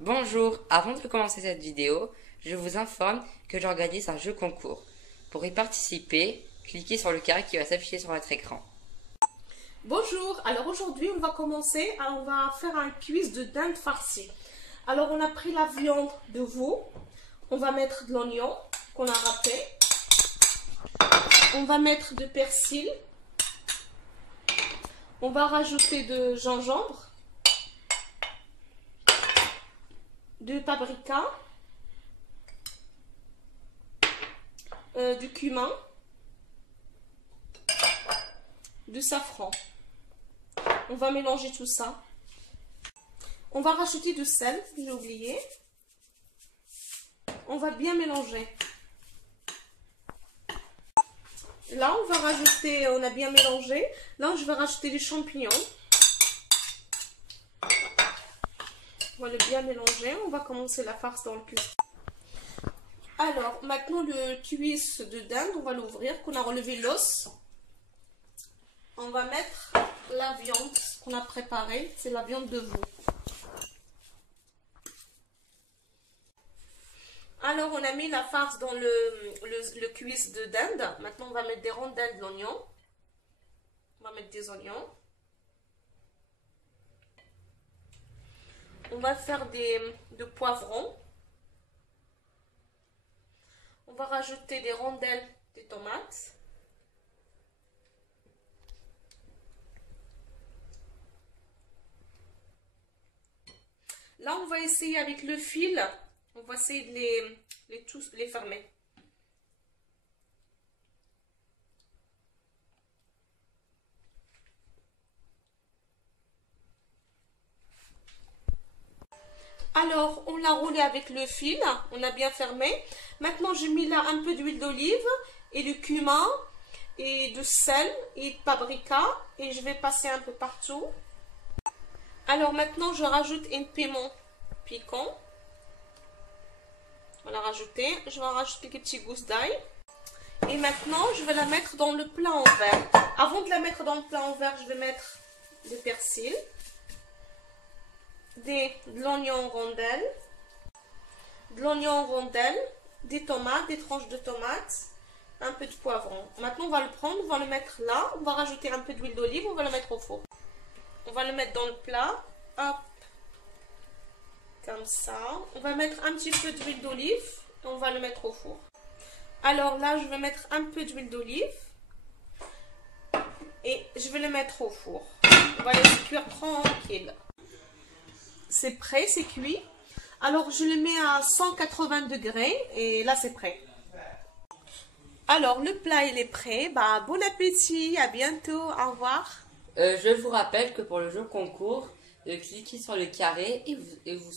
Bonjour, avant de commencer cette vidéo, je vous informe que j'organise un jeu concours. Pour y participer, cliquez sur le carré qui va s'afficher sur votre écran. Bonjour, alors aujourd'hui on va commencer, on va faire un quiz de dinde farcie. Alors on a pris la viande de veau, on va mettre de l'oignon qu'on a râpé, on va mettre de persil, on va rajouter de gingembre, de paprika, du cumin, du safran. On va mélanger tout ça. On va rajouter du sel, j'ai oublié. On va bien mélanger. Là, on va rajouter, on a bien mélangé. Là, je vais rajouter des champignons. On va le bien mélanger. On va commencer la farce dans le cuisson. Alors, maintenant le cuisse de dinde, on va l'ouvrir, qu'on a relevé l'os. On va mettre la viande qu'on a préparée, c'est la viande de veau. Alors, on a mis la farce dans le cuisse de dinde. Maintenant, on va mettre des rondelles d'oignons. On va mettre des oignons. On va faire de poivrons. On va rajouter des rondelles de tomates. Là, on va essayer avec le fil, on va essayer de les fermer. Alors, on l'a roulé avec le fil, on a bien fermé. Maintenant, j'ai mis là un peu d'huile d'olive et du cumin et du sel et de paprika et je vais passer un peu partout. Alors maintenant, je rajoute un piment piquant. On va la rajouter. Je vais rajouter quelques petites gousses d'ail. Et maintenant, je vais la mettre dans le plat en verre. Avant de la mettre dans le plat en verre, je vais mettre du persil, de l'oignon en rondelles, des tomates, des tranches de tomates, un peu de poivron. Maintenant, on va le prendre, on va le mettre là. On va rajouter un peu d'huile d'olive, on va le mettre au four. On va le mettre dans le plat, hop, comme ça. On va mettre un petit peu d'huile d'olive et on va le mettre au four. Alors là, je vais mettre un peu d'huile d'olive et je vais le mettre au four. On va laisser cuire tranquille. C'est prêt, c'est cuit. Alors, je le mets à 180 degrés et là, c'est prêt. Alors, le plat, il est prêt. Bah, bon appétit, à bientôt, au revoir. Je vous rappelle que pour le jeu concours, cliquez sur le carré et vous